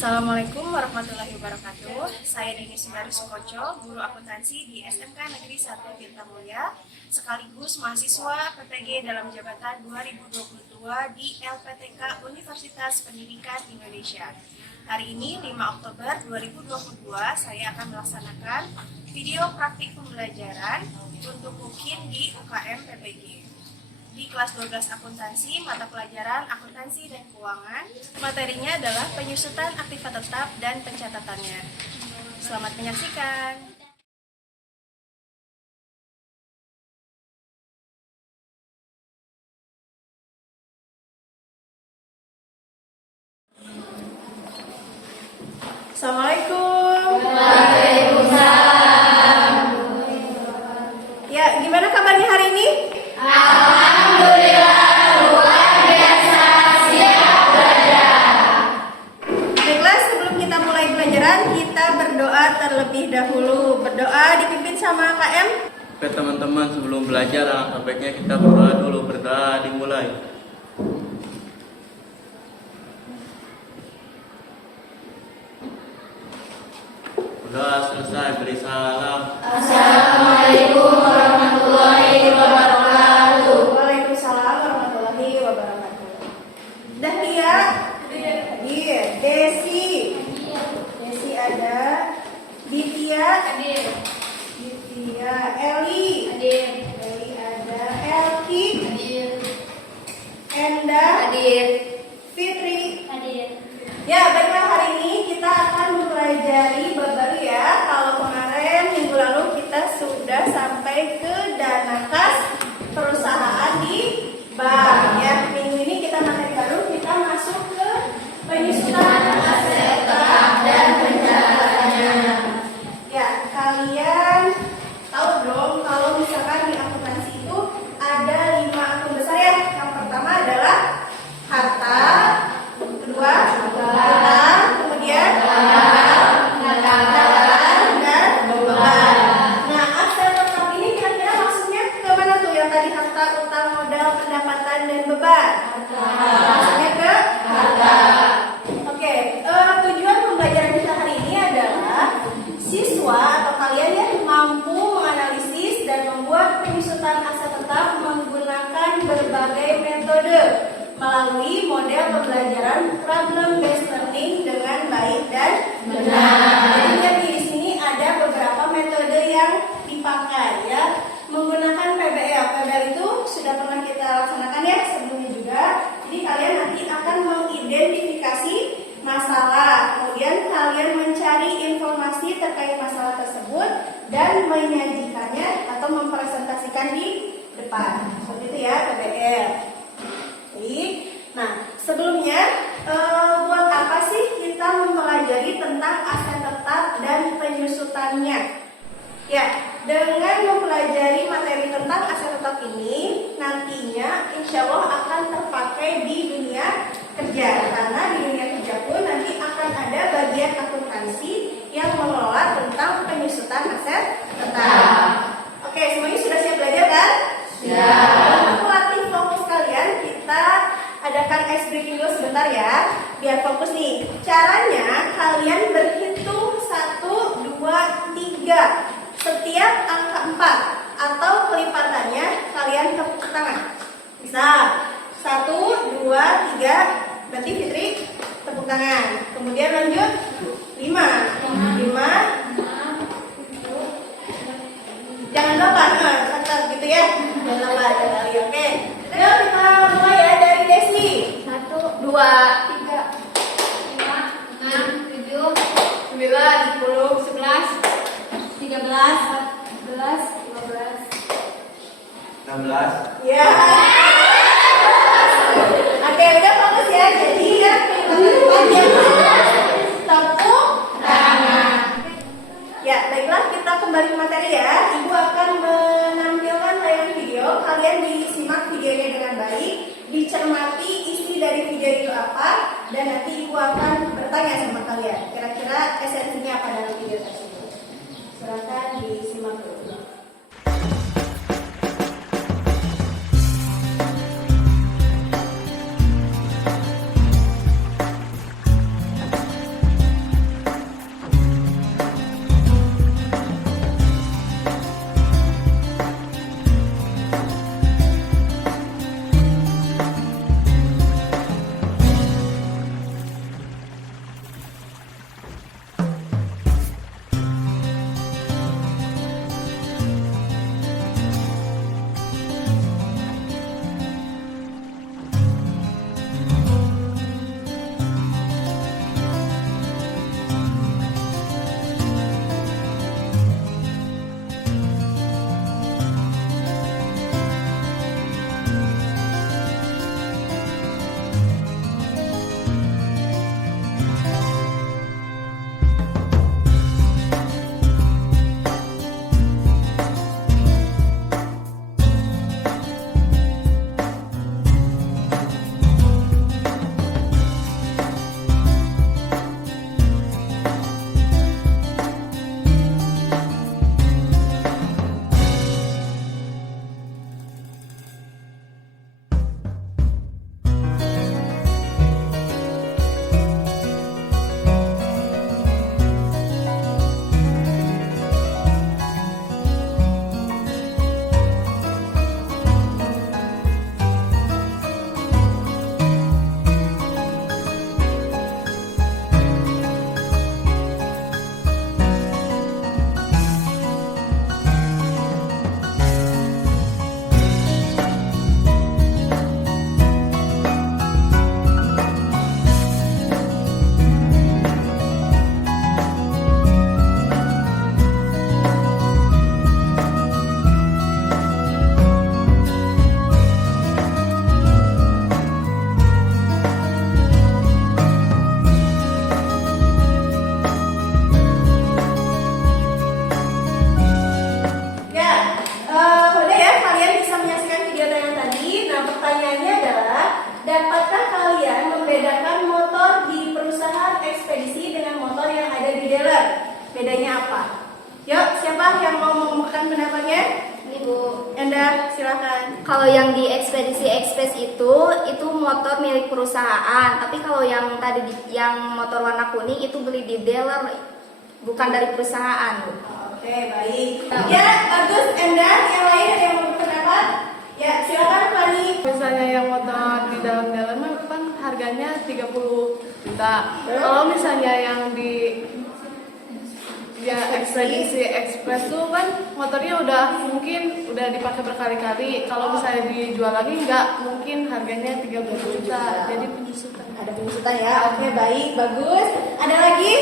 Assalamualaikum warahmatullahi wabarakatuh. Saya Dini Sundari Sukoco, guru akuntansi di SMK Negeri 1 Tirtamulya, sekaligus mahasiswa PPG dalam jabatan 2022 di LPTK Universitas Pendidikan Indonesia. Hari ini 5 Oktober 2022 saya akan melaksanakan video praktik pembelajaran untuk UKIN di UKM PPG. Di kelas 12 akuntansi, mata pelajaran akuntansi dan keuangan. Materinya adalah penyusutan aktiva tetap dan pencatatannya. Selamat menyaksikan. Assalamualaikum. Waalaikumsalam. Ya, gimana kabarnya hari ini? Alhamdulillah, luar biasa, siap belajar. Baiklah, sebelum kita mulai pelajaran, kita berdoa terlebih dahulu. Berdoa dipimpin sama KM. Oke teman-teman, sebelum belajar alangkah baiknya kita berdoa dulu. Berdoa dimulai. Berdoa selesai, beri salam. Assalamualaikum warahmatullahi wabarakatuh. Waalaikumsalam warahmatullahi wabarakatuh. Dahlia, hadir. Desi ada. Divya, Eli ada. Elki, Enda, Fitri. Ya, baiklah, hari ini kita akan mempelajari bab baru ya. Kalau kemarin minggu lalu kita sudah sampai ke dana kas perusahaan di bank ya. Minggu ini kita materi baru, kita masuk ke penyusutan aset tetap dan pencatatannya. Ya, kalian tahu dong kalau misalkan di akuntansi itu ada 5 akun besar ya. Yang pertama adalah harta, kedua utang, kemudian pendapatan dan beban. Nah, aset tetap ini kira-kira maksudnya ke mana tuh? Yang tadi harta, utang, modal, pendapatan dan beban. Maksudnya ke harta. Oke, tujuan pembelajaran kita hari ini adalah siswa atau kalian yang mampu menganalisis dan membuat penyusutan aset tetap menggunakan berbagai metode melalui model pembelajaran problem based learning dengan baik dan benar. Jadi lihat di sini ada beberapa metode yang dipakai ya. Menggunakan PBL. PBL itu sudah pernah kita laksanakan ya sebelumnya juga. Jadi kalian nanti akan mengidentifikasi masalah, kemudian kalian mencari informasi terkait masalah tersebut dan menyajikannya atau mempresentasikan di depan. Seperti itu ya PBL. Baik. Nah, sebelumnya buat apa sih kita mempelajari tentang aset tetap dan penyusutannya? Ya, dengan mempelajari materi tentang aset tetap ini, nantinya insya Allah akan terpakai di dunia kerja. Karena di dunia kerja pun nanti akan ada bagian akuntansi yang mengelola tentang penyusutan aset tetap. Oke, semuanya sudah siap belajar kan? Siap. Untuk melatih fokus kalian, kita adakan ice breaking dulu sebentar ya, biar fokus nih. Caranya kalian berhitung 1, 2, 3 setiap angka 4 atau kelipatannya kalian tepuk tangan. Bisa 1, 2, 3. Berarti Fitri tepuk tangan. Kemudian lanjut 5. Jangan 8, catat gitu ya. Jangan 8 kali, oke. Ayo kita mulai ya dari Desi. 1, 2, 3, 5, 6, 7, 9, 10, 11, 13, 14, 15, 16. Ya. Oke, udah fokus ya. Jadi ya, tepuk tangan. Ya, baiklah kita kembali ke materi ya. Ibu akan menampilkan tayangan video. Kalian disimak videonya dengan baik, dicermati isi dari video itu apa, dan nanti ibu akan bertanya sama kalian. Kira-kira esensinya apa dalam video tersebut? Silakan disimak dulu. siapa yang mau mengumumkan pendapatnya? Ini Bu. Enda, silakan. Kalau yang di ekspedisi ekspres itu motor milik perusahaan. Tapi kalau yang tadi yang motor warna kuning itu beli di dealer, bukan dari perusahaan. Oke, baik. Ya, bagus. Enda, yang lain ada yang mau berpendapat? Ya, silakan Fani. Misalnya yang motor di dalam kan harganya 30 juta. Kalau misalnya yang di ekspedisi ekspres tuh kan motornya mungkin udah dipakai berkali-kali. Kalau misalnya dijual lagi nggak mungkin harganya 30 juta. Jadi penyusutan. Ada penyusutan ya. Oke, baik, bagus. Ada lagi?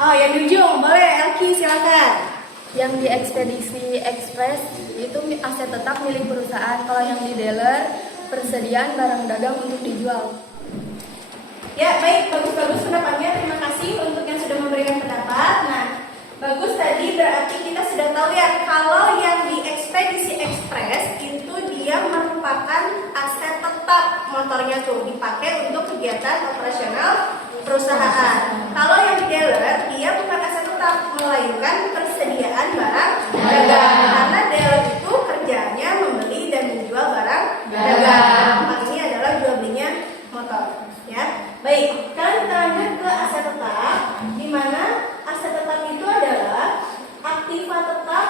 Oh, yang di ujung. Boleh, Elki, silakan. Yang di ekspedisi ekspres itu aset tetap milik perusahaan. Kalau yang di dealer persediaan barang dagang untuk dijual. Ya, baik, bagus-bagus pendapatnya. Terima kasih untuk yang sudah memberikan pendapat. Nah, bagus tadi berarti kita sudah tahu ya kalau yang di ekspedisi ekspres itu dia merupakan aset tetap, motornya tuh dipakai untuk kegiatan operasional perusahaan. Kalau yang di dealer dia bukan aset tetap, melainkan persediaan barang dagang. Karena dealer itu kerjanya membeli dan menjual barang dagang. Hal ini adalah jual belinya motor. Ya, baik. Sekarang kita lanjut ke aset tetap, di mana aset tetap itu adalah aktiva tetap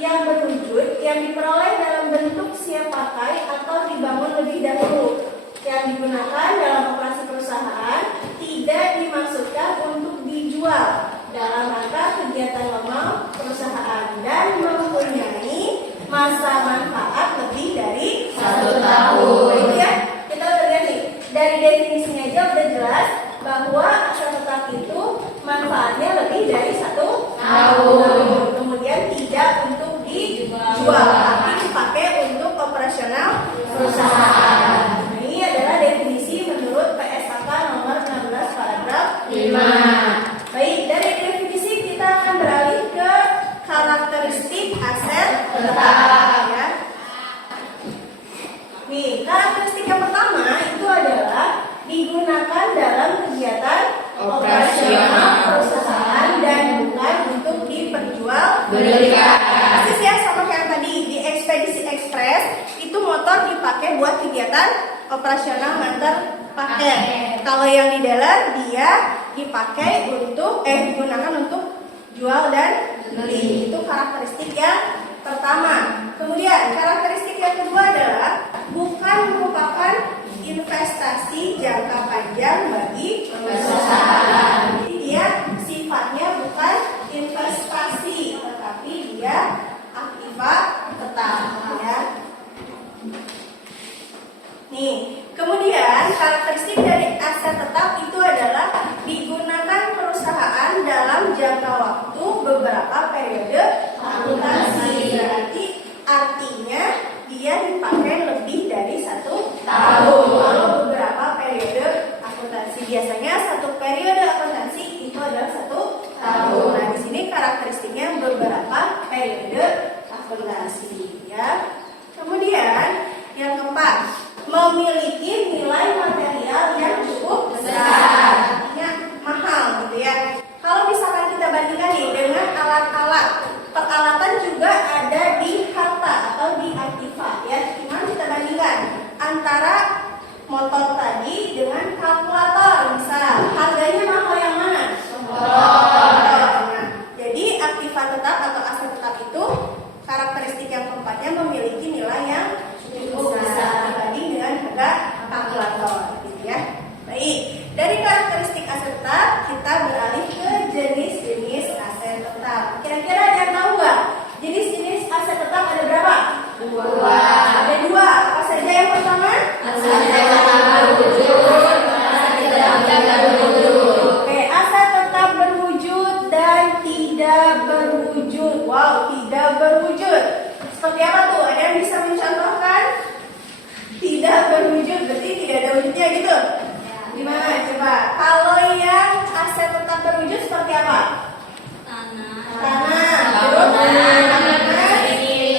yang berwujud yang diperoleh dalam bentuk siap pakai atau dibangun lebih dahulu, yang digunakan dalam operasi perusahaan, tidak dimaksudkan untuk dijual dalam rangka kegiatan normal perusahaan dan mempunyai masa manfaat lebih dari 1 tahun. Itu ya, kita udah lihat nih. Dari definisinya aja udah jelas bahwa aset tetap itu manfaatnya lebih dari 1 tahun. Kemudian tidak untuk dijual, tapi dipakai untuk operasional perusahaan. Nah, ini adalah definisi menurut PSAK nomor 16 paragraf 5. Baik, dari definisi kita akan beralih ke karakteristik aset tetap ya. Nih, karakteristik yang pertama itu adalah digunakan dalam kegiatan operasional perusahaan dan bukan untuk diperjualbelikan. Persis ya sama kayak tadi di ekspedisi ekspres itu motor dipakai buat kegiatan operasional ngantar paket. Kalau yang di dealer dia dipakai untuk digunakan untuk jual dan beli. Itu karakteristik yang pertama. Kemudian karakteristik yang kedua adalah bukan merupakan investasi jangka panjang bagi perusahaan. Jadi dia sifatnya bukan investasi, tetapi dia aktiva tetap ya. Nih, kemudian karakteristik dari aset tetap itu adalah digunakan perusahaan dalam jangka waktu beberapa periode akuntansi. Berarti artinya dia dipakai lebih dari 1 tahun. Kalau beberapa periode akuntansi, biasanya 1 periode akuntansi itu adalah 1 tahun. Nah, di sini karakteristiknya beberapa periode akuntansi ya. Kemudian yang keempat, memiliki nilai material yang cukup besar, artinya mahal gitu ya. Kalau misalkan kita bandingkan nih dengan alat-alat, peralatan juga ada di harta atau di aktiva ya. Gimana kita bandingkan antara motor tadi dengan kalkulator misal, harganya mahal yang mana? Nah, jadi aktiva tetap atau aset tetap itu karakteristik yang keempatnya memiliki nilai yang cukup besar dibanding dengan harga kalkulator gitu ya. Baik, dari karakteristik aset tetap kita beralih ke jenis-jenis aset tetap. Kira-kira ada yang tahu nggak? Jenis-jenis aset tetap ada berapa? 2. Ada 2. Apa saja yang pertama? Aset tetap berwujud. Oke, aset tetap berwujud dan tidak berwujud. Wow, tidak berwujud. Seperti apa tuh? Ada yang bisa mencontohkan? Tidak berwujud, berarti tidak ada wujudnya gitu. Gimana coba? Kalau yang aset tetap berwujud seperti apa? Tanah,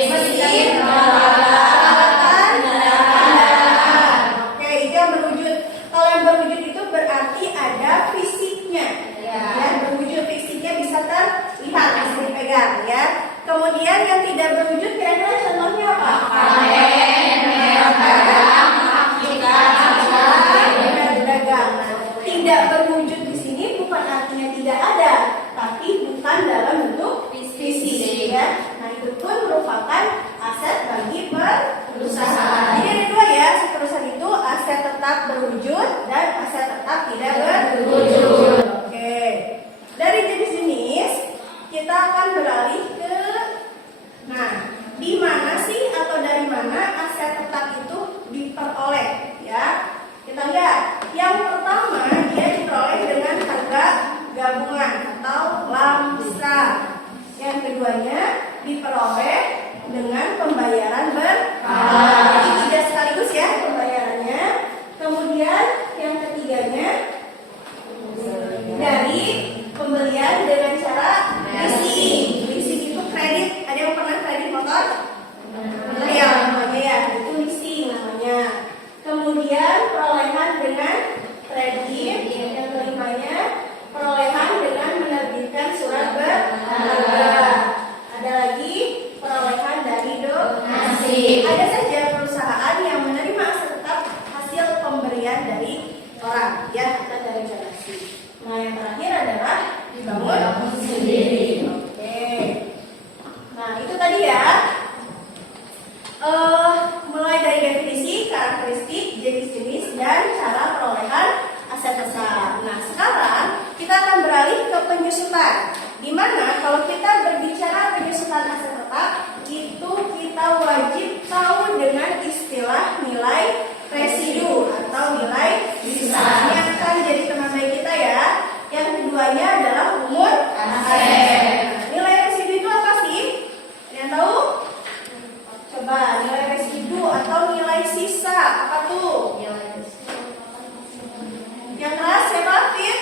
mesin, peralatan, kendaraan. Oke, itu yang berwujud. Kalau yang berwujud itu berarti ada fisiknya. Yang berwujud fisiknya bisa terlihat, bisa dipegang Nah, yang terakhir adalah dibangun sendiri. Oke. Nah, itu tadi ya. Mulai dari definisi, karakteristik, jenis-jenis, dan cara perolehan aset tetap. Nah, sekarang kita akan beralih ke penyusutan. Di mana kalau kita berbicara penyusutan aset tetap, itu kita wajib tahu dengan istilah nilai residu atau nilai sisa. Ini akan jadi teman baik kita ya. Yang keduanya adalah umur aset. Nilai residu itu apa sih? Yang tahu? Coba nilai residu atau nilai sisa apa tuh? Yang keras siapa? Fit?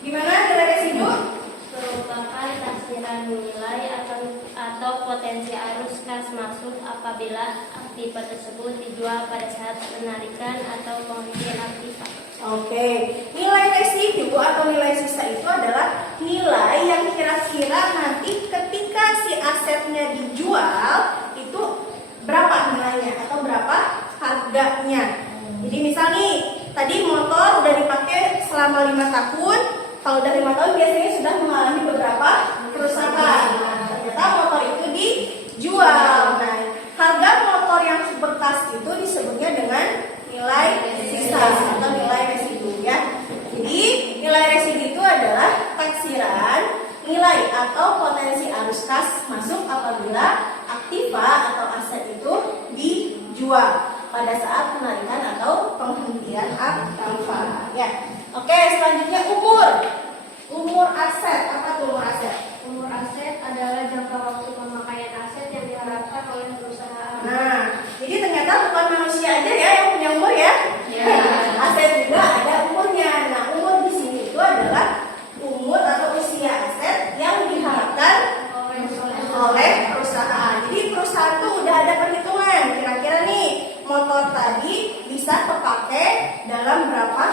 Gimana nilai residu? Merupakan taksiran nilai atau potensi arus kas masuk apabila aktiva tersebut dijual pada saat penarikan atau penghentian aktiva. Oke, nilai residu atau nilai sisa itu adalah nilai yang kira-kira nanti ketika si asetnya dijual itu berapa nilainya atau berapa harganya. Jadi misal nih, tadi motor udah dipakai selama 5 tahun. Kalau udah 5 tahun biasanya sudah mengalami beberapa kerusakan. Nah, ternyata motor itu dijual. Nah, harga motor yang bekas itu disebutnya dengan nilai sisa atau nilai residu ya. Jadi nilai residu itu adalah taksiran nilai atau potensi arus kas masuk apabila aktiva atau aset itu dijual pada saat penarikan atau penghentian aktiva ya. Oke, selanjutnya umur aset. Apa tuh umur aset? Umur aset adalah jangka waktu pemakaian aset yang diharapkan oleh perusahaan. Nah, jadi ternyata bukan manusia aja ya yang punya umur ya. Aset juga ada umurnya. Nah, umur di sini itu adalah umur atau usia aset yang diharapkan oleh perusahaan. Jadi perusahaan tuh udah ada perhitungan. Kira-kira nih motor tadi bisa kepake dalam berapa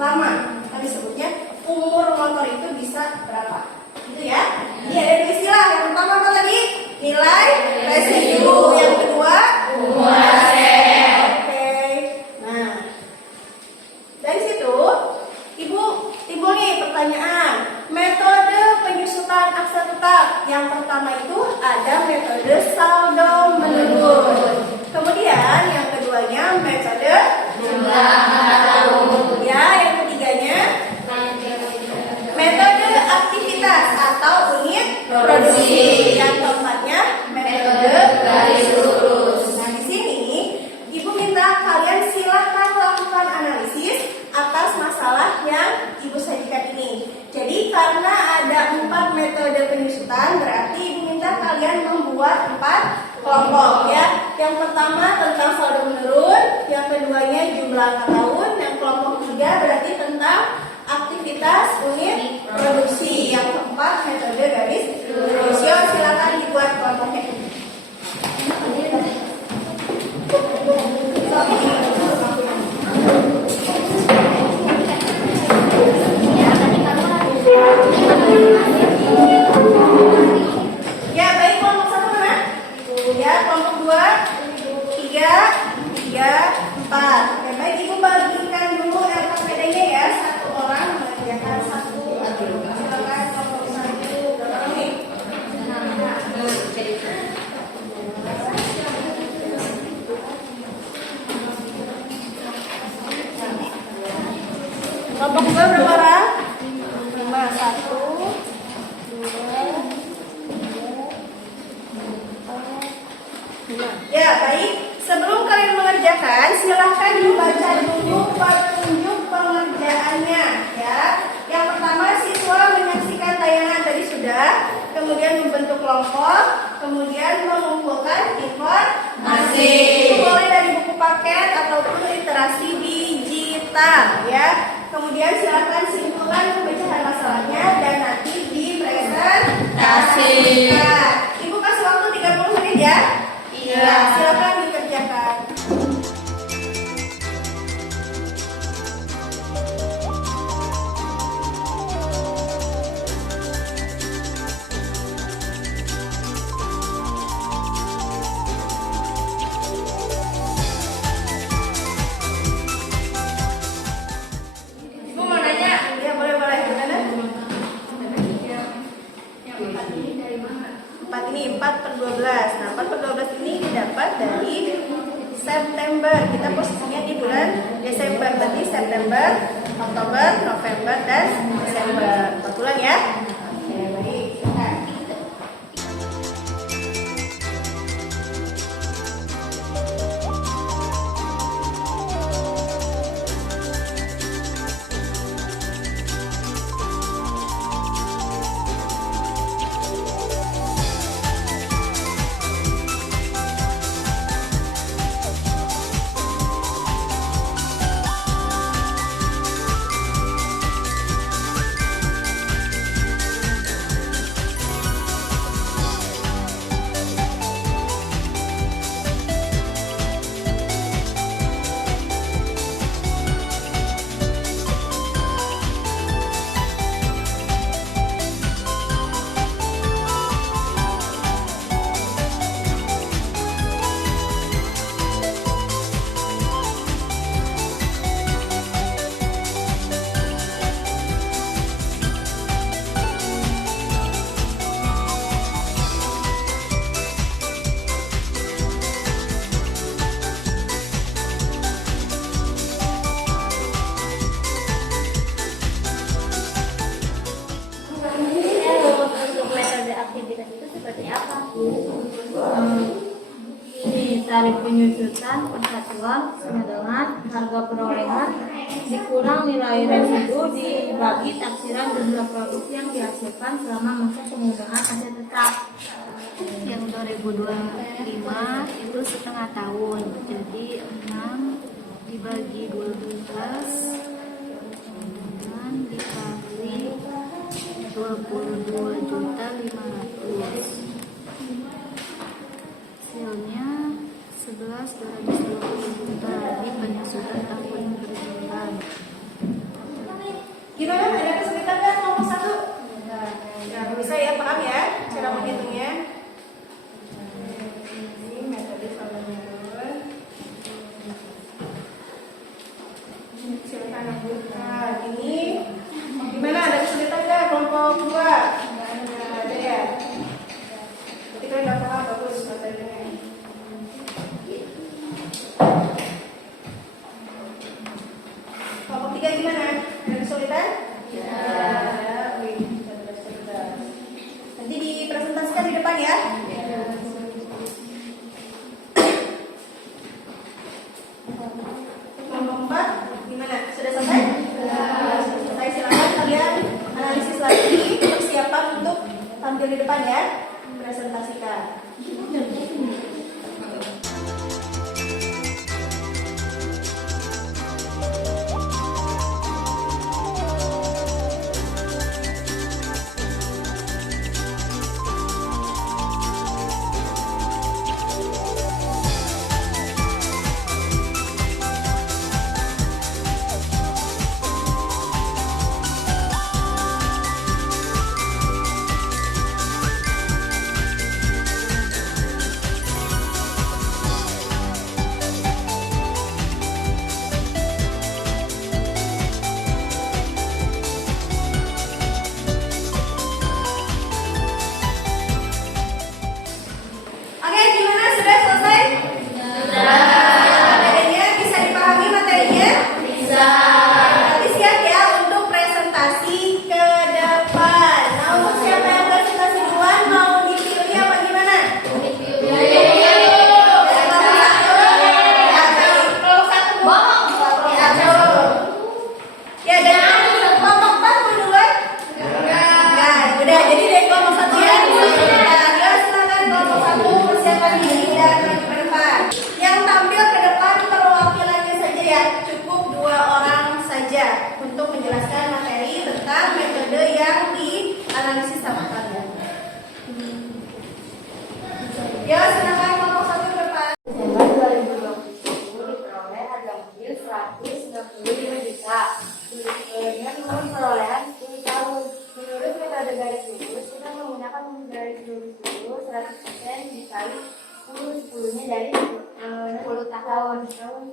lama? Kami sebutnya umur motor itu bisa berapa? Gitu ya. Ini ada dua istilah. Yang pertama apa tadi? Nilai residu. Yang kedua umur aset. Oke. Nah, dari situ Ibu timbul nih pertanyaan. Metode penyusutan aset tetap. Yang pertama itu ada metode saldo menurun. Kemudian yang keduanya metode jumlah tahun. Ya, yang ketiganya metode aktivitas atau unit produksi. Yang keempatnya metode garis lurus. Nah, di sini Ibu minta kalian silahkan lakukan analisis atas masalah yang Ibu sajikan ini. Jadi karena ada 4 metode penyusutan, berarti Ibu minta kalian membuat 4 kelompok ya. Yang pertama tentang saldo menurun, yang keduanya jumlah angka tahun, yang kelompok ketiga berarti tentang aktivitas unit produksi, yang keempat metode garis lurus. Yuk, silakan dibuat kelompoknya. Ya, baik, kelompok 1 mana? Ya, kelompok 2, 3, 4. Ya, baik, Ibu bagikan dulu LKPD-nya ya. Satu orang mengerjakan satu. Silakan kelompok 1. Berapa orang nih? Kelompok 2 berapa orang? 5, 1, 2, ya, baik. Sebelum kalian mengerjakan, silahkan dibaca dulu petunjuk pengerjaannya ya. Yang pertama, siswa menyaksikan tayangan tadi sudah, kemudian membentuk kelompok, kemudian mengumpulkan informasi. Itu boleh dari buku paket ataupun literasi digital ya. Kemudian silahkan simpulkan pemecahan masalahnya dan nanti dipresentasi. Nah, Ibu kasih waktu 30 menit ya. Iya, silakan dikerjakan. Ibu mau nanya? Ya, boleh. Oktober. Kita posisinya di bulan Desember. Berarti September, Oktober, November, dan Desember. 4 bulan ya. Oke, baik. Silakan. Untuk metode aktivitas itu seperti apa? Di tarif penyusutan persatuan sama dengan harga perolehan dikurang nilai residu dibagi taksiran jumlah produksi yang dihasilkan selama masa penggunaan aset tetap. Yang 2025 itu setengah tahun, jadi 6 dibagi 12 dan dikali 22.500, hasilnya 11.220 juta di penyusutan tahun yang berjalan. Gimana? Ada kesulitan nggak kelompok 1? Ya, bisa ya, paham ya cara menghitungnya. Ini metode Salomon. Silakan lakukan. Ini gimana? Ada kesulitan nggak kelompok 2? Nggak ada ya. Berarti kalian udah paham, bagus materinya. Kelompok 3 gimana? Ada kesulitan? Ya. Nanti dipresentasikan di depan ya. Kelompok 4 gimana? Sudah selesai? Sudah selesai. Silakan kalian analisis lagi, persiapan untuk tampil di depan ya. Presentasikan. Oke, gimana? Sudah selesai? Sudah. Materinya bisa dipahami materinya? Bisa. Berarti siap ya untuk presentasi ke depan. Mau siapa yang presentasi duluan? Mau dipilih apa gimana? Dipilih. Dari kelompok 1? Ya, dari kelompok 1 bohong. Ya, bohong. Ya, dari kelompok 4 mau duluan? Enggak. Udah, jadi dari kelompok 1 ya. Ya, silakan kelompok 1 persiapan diri dan maju ke depan. Yang tampil ke depan perwakilannya saja ya, cukup 2 orang saja untuk menjelaskan materi tentang metode yang dianalisis sama kalian. Ya, silakan kelompok 1 ke depan. Desember 2020 diperoleh harga mobil 195 juta. Dengan nomor perolehan 10 tahun. Menurut metode garis lurus, kita menggunakan garis lurus dulu 100% dikali 10-10-nya dari 10 tahun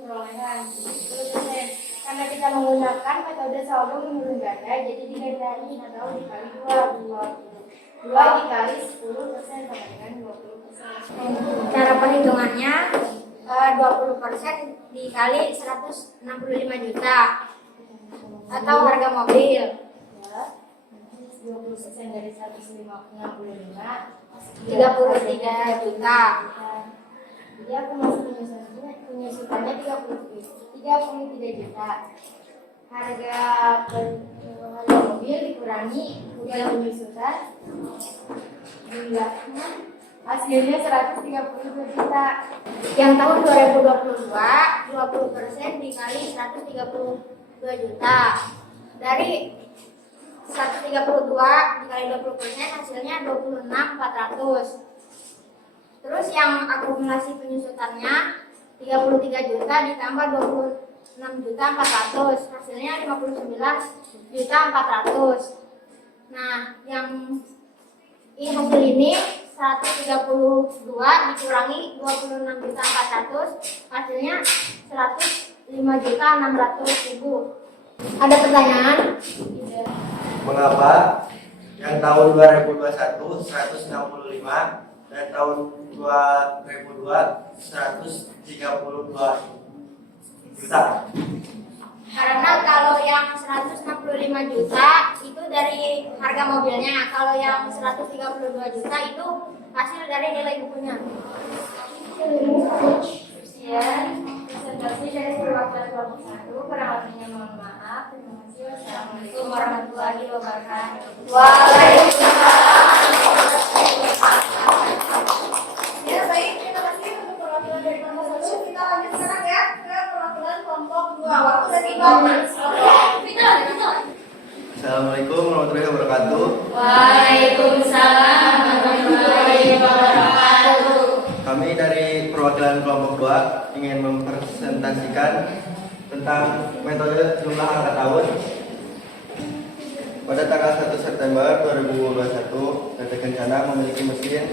perolehan 10%. Karena kita menggunakan metode saldo menurun ganda, jadi digandai atau dikali 2 dikali 10% sama dengan 20%. Cara perhitungannya 20% dikali 165 juta. Atau harga mobil. 20% dari 165 33 juta. Jadi aku masih penyusutannya 33 juta. Harga mobil dikurangi udah penyusutan, jumlahnya hasilnya 132 juta. Yang tahun 2022 20% dikali 132 juta. Dari 132 dikali 20% hasilnya 26.400. Terus yang akumulasi penyusutannya 33 juta ditambah 26.400 hasilnya 59.400. Nah, yang hasil ini 132 dikurangi 26.400 hasilnya 105.600.000. Ada pertanyaan? Mengapa yang tahun 2021 165 dan tahun 2002 132 juta? Karena kalau yang 165 juta itu dari harga mobilnya, kalau yang 132 juta itu hasil dari nilai bukunya. Sekian presentasi dari perwakilan kelompok 1. Kurang lebihnya mohon maaf. Terima kasih. Wassalamualaikum warahmatullahi wabarakatuh. Ya baik, terima kasih untuk perwakilan dari kelompok 1. Kita lanjut sekarang ya ke perwakilan kelompok 2. Waktu dari kelompok. Assalamualaikum warahmatullahi wabarakatuh. Waalaikumsalam warahmatullahi wabarakatuh. Kami dari perwakilan kelompok 2 ingin mempresentasikan tentang metode jumlah angka tahun. Pada tanggal 1 September 2021, PT Kencana memiliki mesin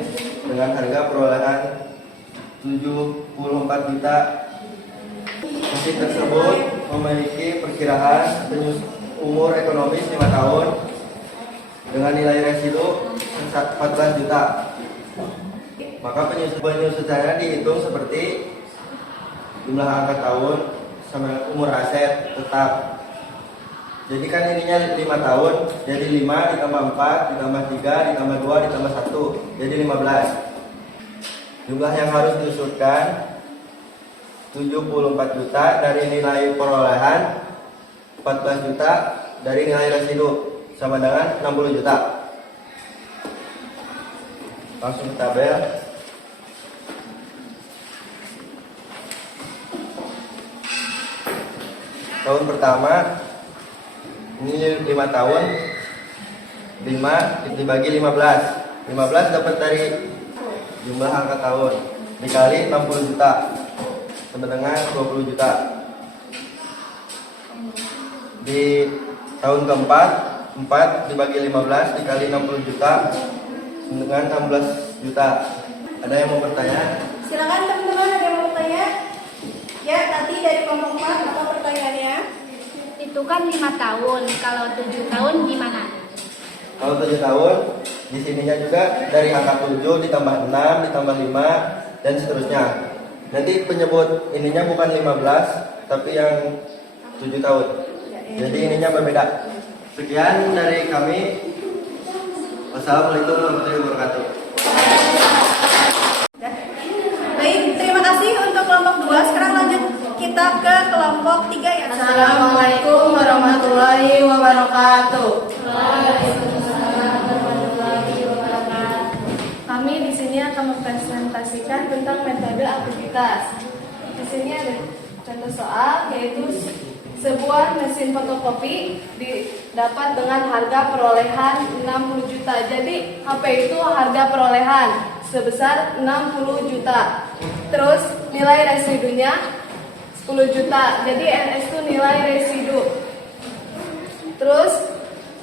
dengan harga perolehan 74 juta. Mesin tersebut memiliki perkiraan umur ekonomis 5 tahun dengan nilai residu 14 juta. Maka penyusutannya dihitung seperti jumlah angka tahun sama umur aset tetap. Jadi kan ininya 5 tahun, jadi 5 ditambah 4, ditambah 3, ditambah 2, ditambah 1, jadi 15. Jumlah yang harus diusulkan 74 juta dari nilai perolehan, 14 juta dari nilai residu, sama dengan 60 juta. Langsung ke tabel. Tahun pertama ini 5 tahun, 5 dibagi 15 dapat dari jumlah angka tahun dikali 60 juta sama dengan 20 juta. Di tahun keempat 4 dibagi 15 dikali 60 juta dengan 16 juta. Ada yang mau bertanya? Silakan teman-teman, ada yang mau bertanya? Ya, nanti dari kelompok 4 apa pertanyaannya? Itu kan 5 tahun, kalau 7 tahun gimana? Kalau 7 tahun, di sininya juga dari angka 7 ditambah 6 ditambah 5 dan seterusnya. Nanti penyebut ininya bukan 15 tapi yang 7 tahun. Jadi ininya berbeda. Sekian dari kami. Wassalamualaikum warahmatullahi wabarakatuh. Baik, terima kasih untuk kelompok 2. Sekarang lanjut kita ke kelompok 3 ya. Assalamualaikum warahmatullahi wabarakatuh. Waalaikumsalam warahmatullahi wabarakatuh. Kami di sini akan mempresentasikan tentang metode aktivitas. Di sini ada contoh soal, yaitu sebuah mesin fotokopi didapat dengan harga perolehan 60 juta. Jadi HP itu harga perolehan sebesar 60 juta. Terus nilai residunya 10 juta. Jadi NS itu nilai residu. Terus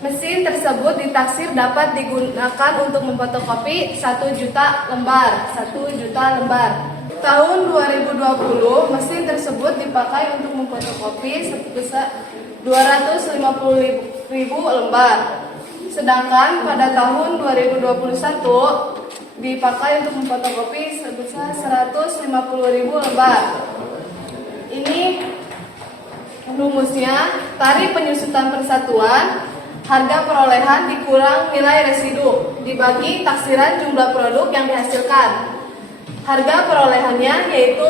mesin tersebut ditaksir dapat digunakan untuk memfotokopi 1 juta lembar. 1 juta lembar. Tahun 2020, mesin tersebut dipakai untuk memfotokopi sebesar 250.000 lembar. Sedangkan pada tahun 2021 dipakai untuk memfotokopi sebesar 150.000 lembar. Ini Rumusnya, tarif penyusutan persatuan, harga perolehan dikurang nilai residu, dibagi taksiran jumlah produk yang dihasilkan. Harga perolehannya yaitu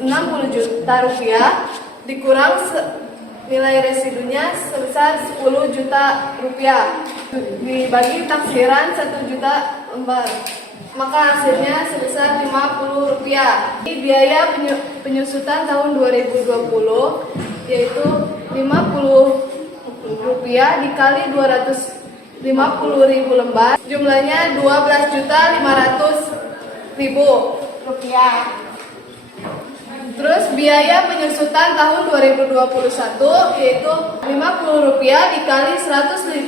60 juta rupiah, dikurang nilai residunya sebesar 10 juta rupiah, dibagi taksiran 1 juta lembar. Maka hasilnya sebesar 50 rupiah. Biaya penyusutan tahun 2020 yaitu 50 rupiah dikali 250.000 lembar, jumlahnya 12.500.000 rupiah. Terus biaya penyusutan tahun 2021 yaitu 50 rupiah dikali 150.000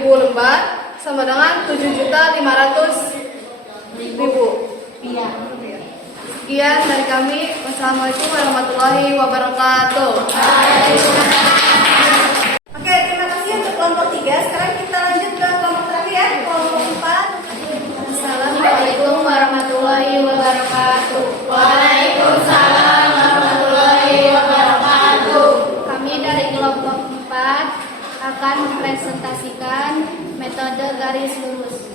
lembar sama dengan 7.500.000 rupiah. Sekian dari kami. Wassalamualaikum warahmatullahi wabarakatuh. Oke, terima kasih untuk kelompok 3. Sekarang kita lanjut ke kelompok terakhir, kelompok 4. Assalamualaikum warahmatullahi wabarakatuh. Waalaikumsalam warahmatullahi wabarakatuh. Kami dari kelompok 4 akan mempresentasikan metode garis lurus.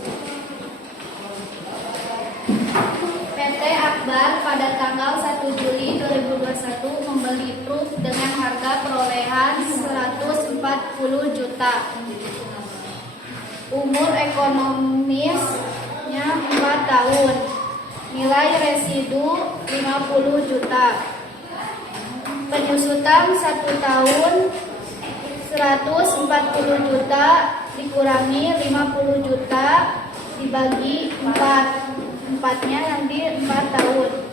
PT Akbar pada tanggal 1 Juli 2021 membeli truk dengan harga perolehan 140 juta. Umur ekonomisnya 4 tahun. Nilai residu 50 juta. Penyusutan 1 tahun 140 juta dikurangi 50 juta dibagi 4. Empatnya nanti 4 tahun.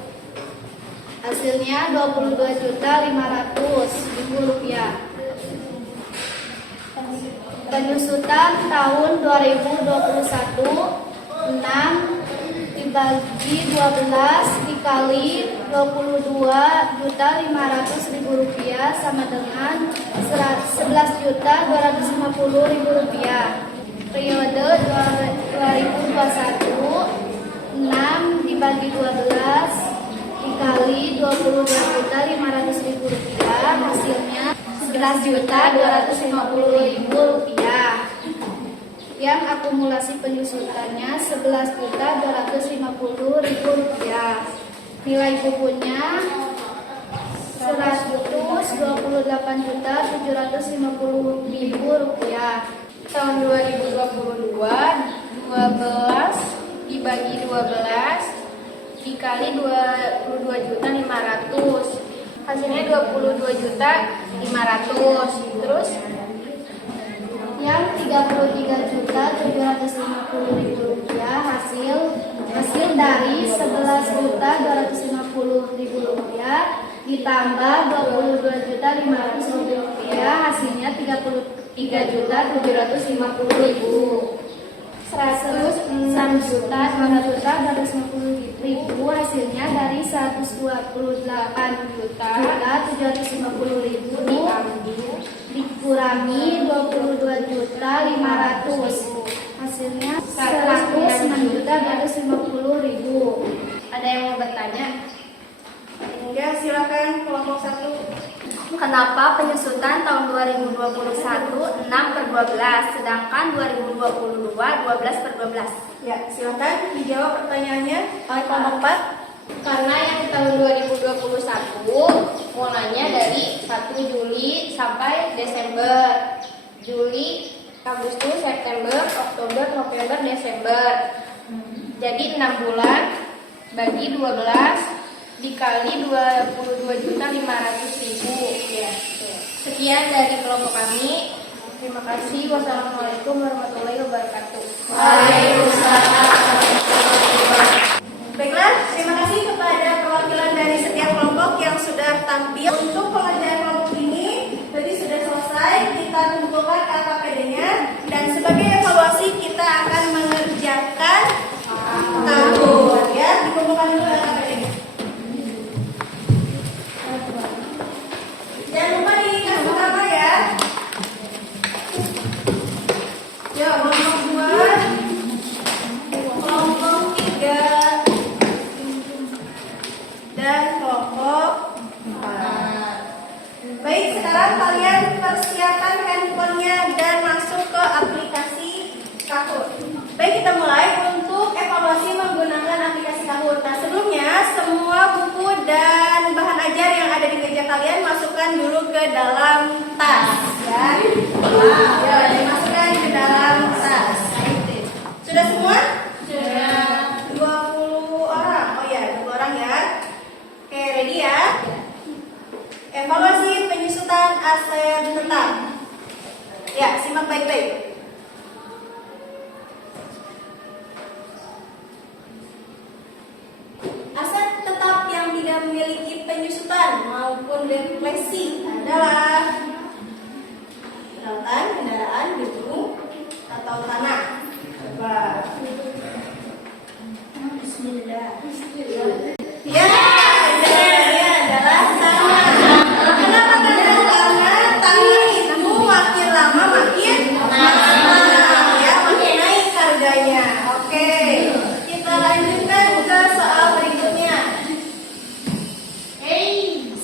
Hasilnya 22.500.000 rupiah. Penyusutan tahun 2021 6 dibagi 12 dikali 22.500.000 rupiah sama dengan 11.250.000 rupiah. Periode 2021 6 dibagi 12 dikali 22.500.000 rupiah, hasilnya 11.250.000 rupiah. Yang akumulasi penyusutannya 11.250.000 rupiah. Nilai bukunya 128.750.000 rupiah. Tahun 2022 12 dibagi 12 dikali 22.500.000, hasilnya 22.500.000. Terus Yang 33.750.000 rupiah hasil dari 11.250.000 rupiah ditambah 22.500.000 rupiah, hasilnya 33.750.000. 106.250.000 hasilnya dari 128.750.000 dikurangi 22.500.000, hasilnya 106.250.000. ada yang mau bertanya? Ya, silakan kelompok 1. Kenapa penyusutan tahun 2021 6/12 sedangkan 2022 12/12? Ya, silakan dijawab pertanyaannya oleh kelompok 4. Karena yang tahun 2021 mulanya dari 1 Juli sampai Desember. Juli, Agustus, September, Oktober, November, Desember. Jadi 6 bulan bagi 12 dikali 22.500.000. Ya. Sekian dari kelompok kami. Terima kasih. Wassalamualaikum warahmatullahi wabarakatuh. Baiklah, terima kasih kepada perwakilan dari setiap kelompok yang sudah tampil. Untuk pengerjaan kelompok ini tadi sudah selesai, kita kumpulkan KKPD-nya dan sebagai evaluasi kita akan mengerjakan tahun ya, dikumpulkan dulu KKPD-nya. Jangan lupa dikasih gambar ya. Ya, kelompok 2, kelompok 3, dan kelompok 4. Baik, sekarang kalian persiapkan handphonenya dan masuk ke aplikasi Kahoot. Baik, kita mulai untuk evaluasi menggunakan aplikasi Kahoot. Nah, sebelumnya semua buku dan bahan ajar yang ada di meja kalian masukkan dulu ke dalam tas, ya. Ya, dimasukkan ke dalam tas. Sudah semua? Sudah. 20 orang. Oh ya, 20 orang ya. Oke, ready ya? Evaluasi penyusutan aset tetap. Ya, simak baik-baik. Aset tetap yang tidak memiliki penyusutan maupun deflasi adalah lautan, kendaraan, gedung, atau tanah. Coba. Bismillah. Ya, jawabannya adalah tanah. Kenapa tanah? Karena tanah itu makin lama makin mahal, ya, makin naik harganya. Oke, kita lanjutkan ke soal berikutnya.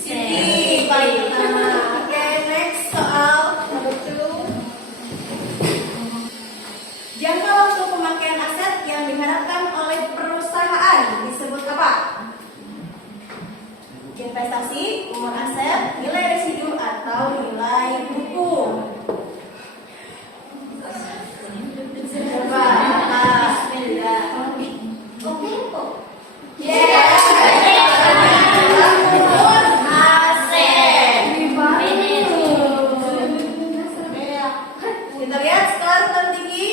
Siti paling pertama. Oke, next soal nomor 2. Jangka waktu pemakaian aset yang diharapkan oleh perusahaan disebut apa? Investasi, umur aset, nilai residu, atau nilai buku. Coba, Bismillah. Umur aset. Kita lihat skor tertinggi.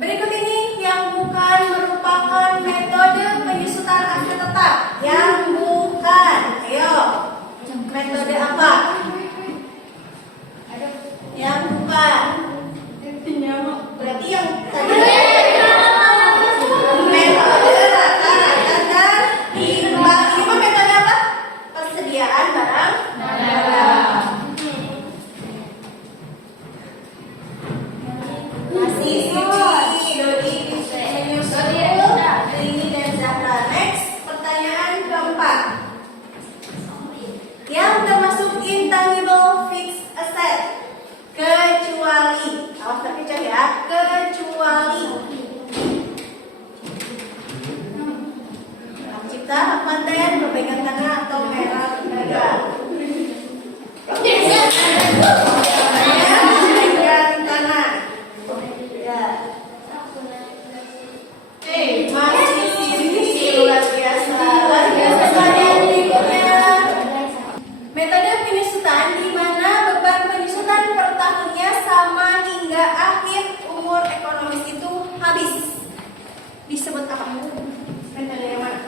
Berikut ini yang bukan merupakan metode penyusutan aset tetap. Yang bukan. Ayo. Metode apa? Yang bukan. Berarti yang tadi metode rata-rata dan imbang. Ini mah metode apa? Persediaan barang. Masih Siti, Dodi, menyusul Rini dan Zahra. Next, pertanyaan keempat. Yang termasuk intangible fixed asset, kecuali, awas terkecuali ya, kecuali hak cipta, hak paten, perbaikan tanah atau merek dagang. Perbaikan tanah. Ya. Masih Siti, luar biasa. Luar biasa kalian berikutnya. Metode penyusutan di mana beban penyusutan per tahunnya sama hingga akhir umur ekonomis itu habis. Disebut apa? Metode yang mana?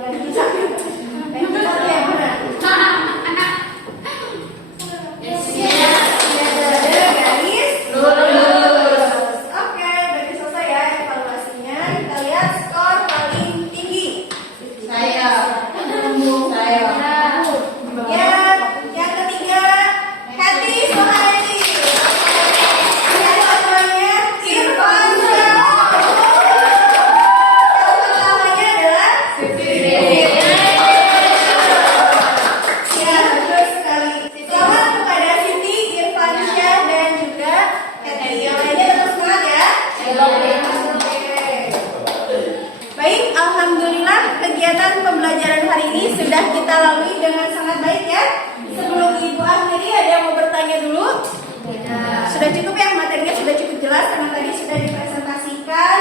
Yang bisa. Yang mana? Garis lurus. Oke, berarti selesai ya evaluasinya. Kita lihat skor paling tinggi. Saya. Ya, yang ketiga, Hati Sohaili. Yang keduanya, Irfan Syah. Yang pertamanya adalah Siti. Ya, betul sekali. Selamat kepada Siti, Irfan Syah, dan juga Hati. Yang lainnya tetap semangat ya. Oke. Baik, alhamdulillah kegiatan pembelajaran hari ini sudah kita lalui dengan sangat baik ya. Sebelum Ibu akhiri, ada yang mau bertanya dulu? Sudah cukup ya, materinya sudah cukup jelas karena tadi sudah dipresentasikan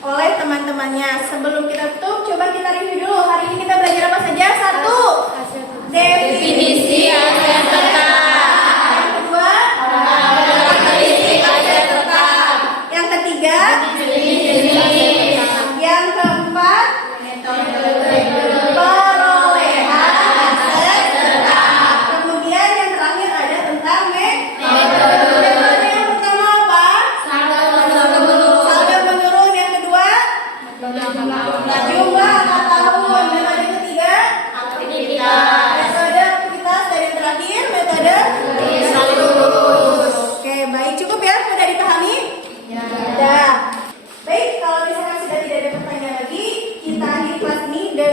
oleh teman-temannya. Sebelum kita tutup, coba kita review dulu. Hari ini kita belajar apa saja? 1. Definisi aset tetap. Yang kedua, definisi aset tetap. Yang ketiga, yang keempat, perolehan aset tetap. Kemudian yang terakhir ada tentang metode. Metode yang pertama apa? Saldo menurun. Yang kedua, laju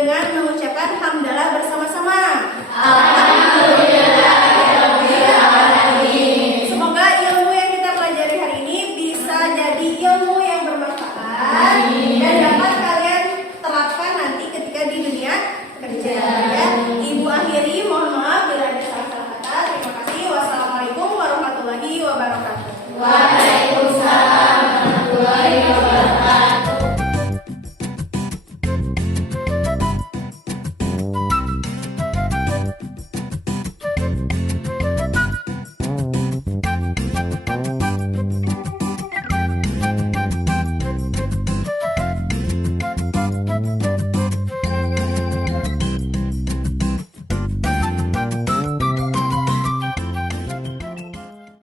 dengan